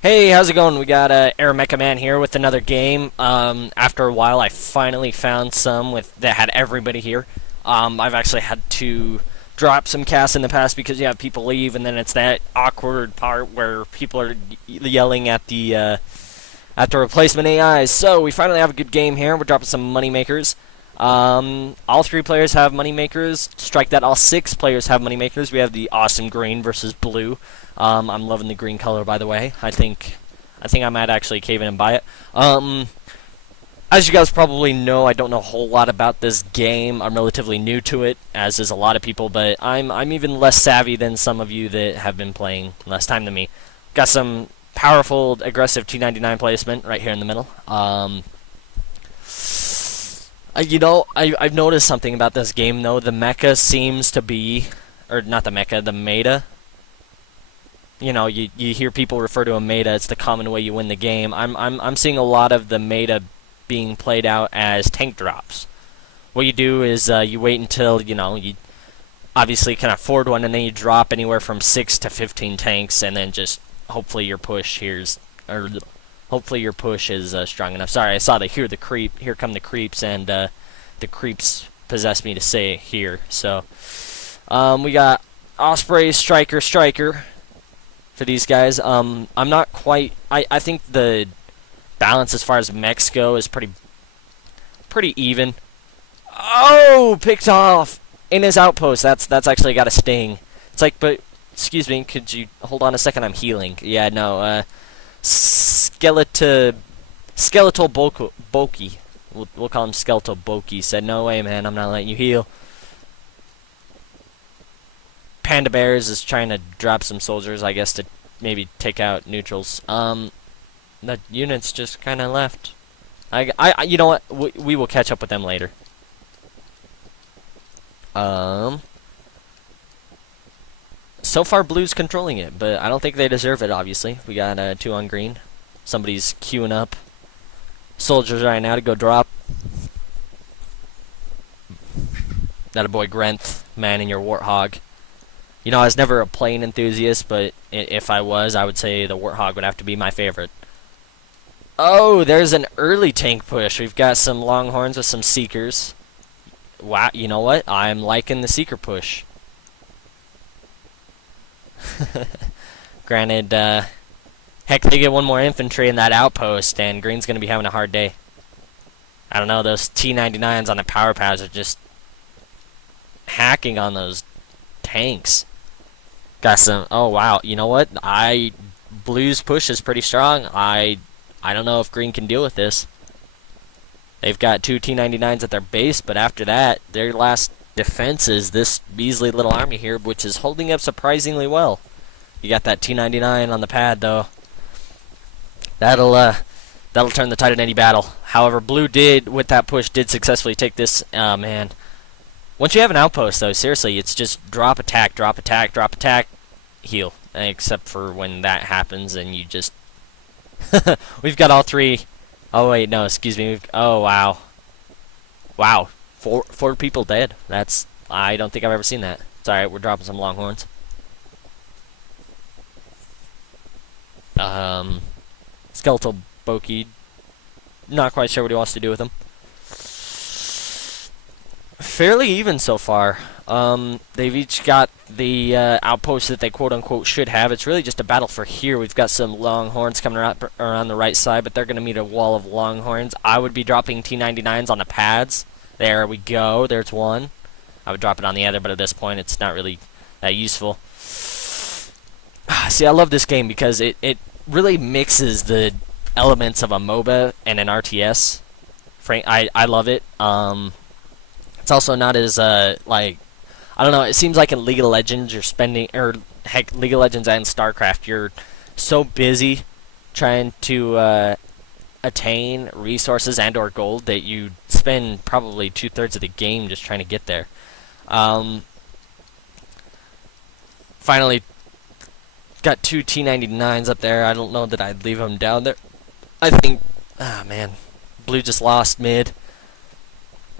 Hey, how's it going? We got Airmech Man here with another game. After a while, I finally found some that had everybody here. I've actually had to drop some casts in the past because you have people leave, and then it's that awkward part where people are yelling at the replacement AIs. So we finally have a good game here. We're dropping some money makers. All three players have money makers. Strike that, all six players have money makers. We have the awesome green versus blue. I'm loving the green color, by the way. I think I might actually cave in and buy it. As you guys probably know, I don't know a whole lot about this game. I'm relatively new to it, as is a lot of people, but I'm even less savvy than some of you that have been playing less time than me. Got some powerful, aggressive T99 placement right here in the middle. I've noticed something about this game, though. The mecha seems to be, or not the mecha, the meta. You hear people refer to a meta. It's the common way you win the game. I'm seeing a lot of the meta being played out as tank drops. What you do is you wait until you obviously can afford one, and then you drop anywhere from 6 to 15 tanks, and then just hopefully your push hopefully your push is strong enough. Sorry, I saw the creep. Here come the creeps, and the creeps possessed me to say here. So we got Osprey, Striker for these guys. I'm not quite. I think the balance as far as mechs go is pretty even. Oh, picked off in his outpost. That's actually got a sting. It's like, but excuse me, could you hold on a second? I'm healing. Yeah, no. Skeletal Boki. We'll call him Skeletal Boki. Said, no way, man. I'm not letting you heal. Panda Bears is trying to drop some soldiers, I guess, to maybe take out neutrals. The units just kind of left. You know what? We will catch up with them later. So far, blue's controlling it, but I don't think they deserve it. Obviously, we got 2 on green. Somebody's queuing up soldiers right now to go drop. That a boy, Grenth, man in your warthog. I was never a plane enthusiast, but if I was, I would say the Warthog would have to be my favorite. Oh, there's an early tank push. We've got some Longhorns with some Seekers. Wow, you know what? I'm liking the Seeker push. Granted, heck, they get one more infantry in that outpost, and Green's going to be having a hard day. I don't know, those T99s on the power pads are just hacking on those tanks. Got some. Oh wow! You know what? Blue's push is pretty strong. I don't know if Green can deal with this. They've got 2 T99s at their base, but after that, their last defense is this measly little army here, which is holding up surprisingly well. You got that T99 on the pad, though. That'll turn the tide in any battle. However, Blue with that push, did successfully take this. Man. Once you have an outpost, though, seriously, it's just drop, attack, heal. Except for when that happens and you just... We've got all 3... Oh, wait, no, excuse me. Oh, wow. Wow. 4 people dead. That's... I don't think I've ever seen that. It's alright, we're dropping some Longhorns. Skeletal Boki. Not quite sure what he wants to do with him. Fairly even so far. They've each got the outposts that they quote-unquote should have. It's really just a battle for here. We've got some Longhorns coming around the right side, but they're going to meet a wall of Longhorns. I would be dropping T99s on the pads. There we go. There's one. I would drop it on the other, but at this point it's not really that useful. See, I love this game because it really mixes the elements of a MOBA and an RTS. I love it. It's also not as, like, I don't know, it seems like in League of Legends you're spending, or heck, League of Legends and StarCraft, you're so busy trying to attain resources and or gold that you spend probably 2/3 of the game just trying to get there. Finally, got 2 T99s up there. I don't know that I'd leave them down there. I think, man, Blue just lost mid.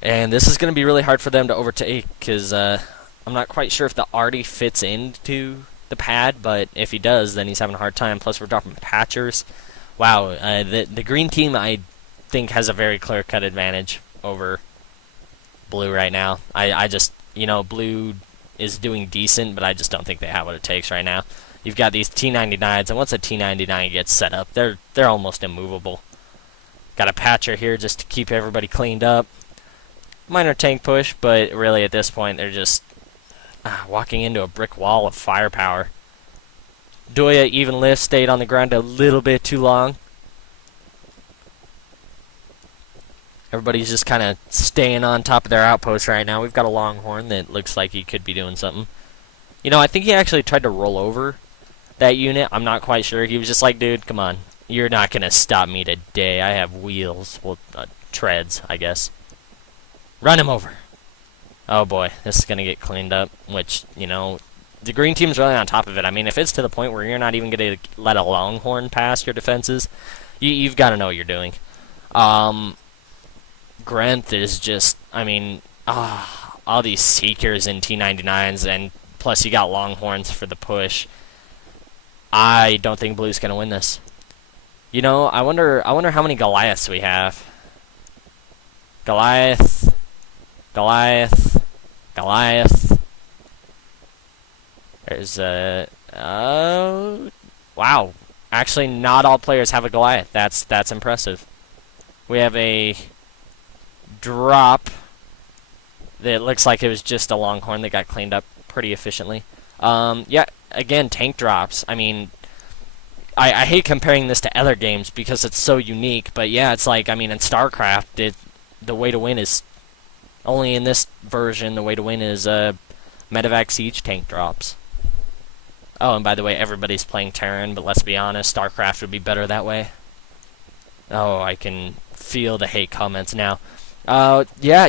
And this is going to be really hard for them to overtake, because I'm not quite sure if the arty fits into the pad, but if he does, then he's having a hard time. Plus, we're dropping patchers. Wow, the green team, I think, has a very clear-cut advantage over blue right now. I just, blue is doing decent, but I just don't think they have what it takes right now. You've got these T99s, and once a T99 gets set up, they're almost immovable. Got a patcher here just to keep everybody cleaned up. Minor tank push, but really at this point they're just walking into a brick wall of firepower. Doya even lift stayed on the ground a little bit too long. Everybody's just kind of staying on top of their outpost right now. We've got a Longhorn that looks like he could be doing something. I think he actually tried to roll over that unit. I'm not quite sure. He was just like, dude, come on. You're not going to stop me today. I have wheels. Well, treads, I guess. Run him over. Oh boy, this is going to get cleaned up, which, the green team's really on top of it. I mean, if it's to the point where you're not even going to let a Longhorn pass your defenses, you've got to know what you're doing. Grenth is just, all these Seekers and T99s, and plus you got Longhorns for the push. I don't think blue's going to win this. I wonder how many Goliaths we have. Goliath. There's wow. Actually, not all players have a Goliath. That's impressive. We have a drop that looks like it was just a Longhorn that got cleaned up pretty efficiently. Yeah, again, tank drops. I mean, I hate comparing this to other games because it's so unique, but yeah, it's like, in StarCraft, the way to win is, only in this version, the way to win is Medevac Siege tank drops. Oh, and by the way, everybody's playing Terran, but let's be honest, StarCraft would be better that way. Oh, I can feel the hate comments now. Yeah,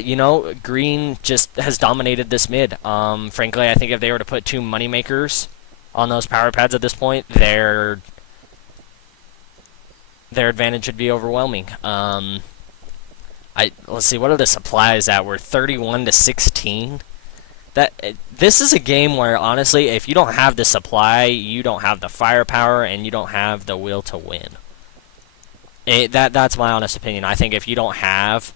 green just has dominated this mid. Frankly, I think if they were to put 2 moneymakers on those power pads at this point, their advantage would be overwhelming. Let's see, what are the supplies at? We're 31-16. This is a game where, honestly, if you don't have the supply, you don't have the firepower, and you don't have the will to win. That's my honest opinion. I think if you don't have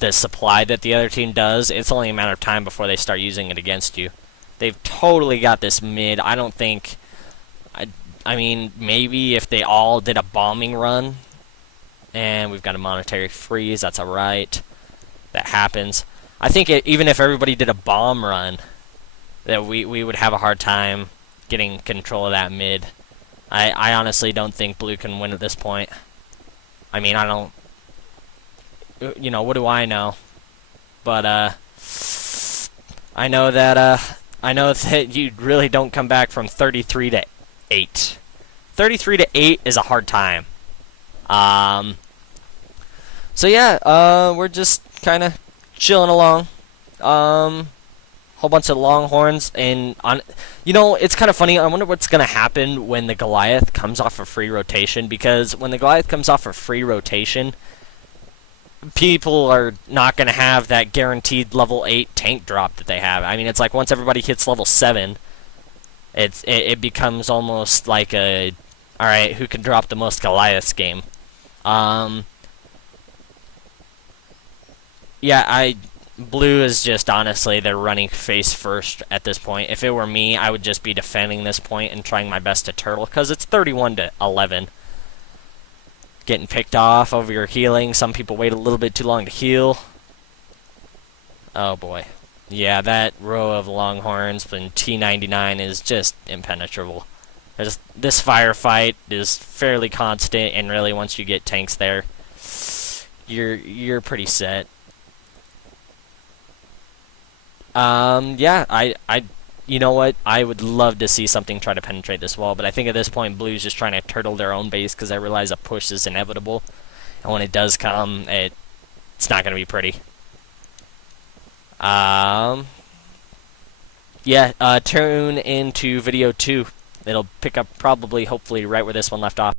the supply that the other team does, it's only a matter of time before they start using it against you. They've totally got this mid. I don't think... I mean, maybe if they all did a bombing run, and we've got a monetary freeze, that's alright. That happens. I think even if everybody did a bomb run, that we would have a hard time getting control of that mid. I honestly don't think blue can win at this point. I mean, I don't... what do I know? But, I know that you really don't come back from 33-8. 33-8 is a hard time. So yeah, we're just kind of chilling along. Whole bunch of Longhorns, and it's kind of funny. I wonder what's gonna happen when the Goliath comes off a free rotation, because when the Goliath comes off a free rotation, people are not gonna have that guaranteed level 8 tank drop that they have. I mean, it's like once everybody hits level 7, it becomes almost like a, alright, who can drop the most Goliaths game. Yeah, blue is just, honestly, they're running face first at this point. If it were me, I would just be defending this point and trying my best to turtle, because it's 31-11. Getting picked off over your healing. Some people wait a little bit too long to heal. Oh boy. Yeah, that row of Longhorns and T99 is just impenetrable. This firefight is fairly constant, and really once you get tanks there, you're pretty set. Yeah, you know what? I would love to see something try to penetrate this wall, but I think at this point, blue's just trying to turtle their own base, because I realize a push is inevitable, and when it does come, it's not going to be pretty. Yeah, tune into video 2. It'll pick up probably, hopefully, right where this one left off.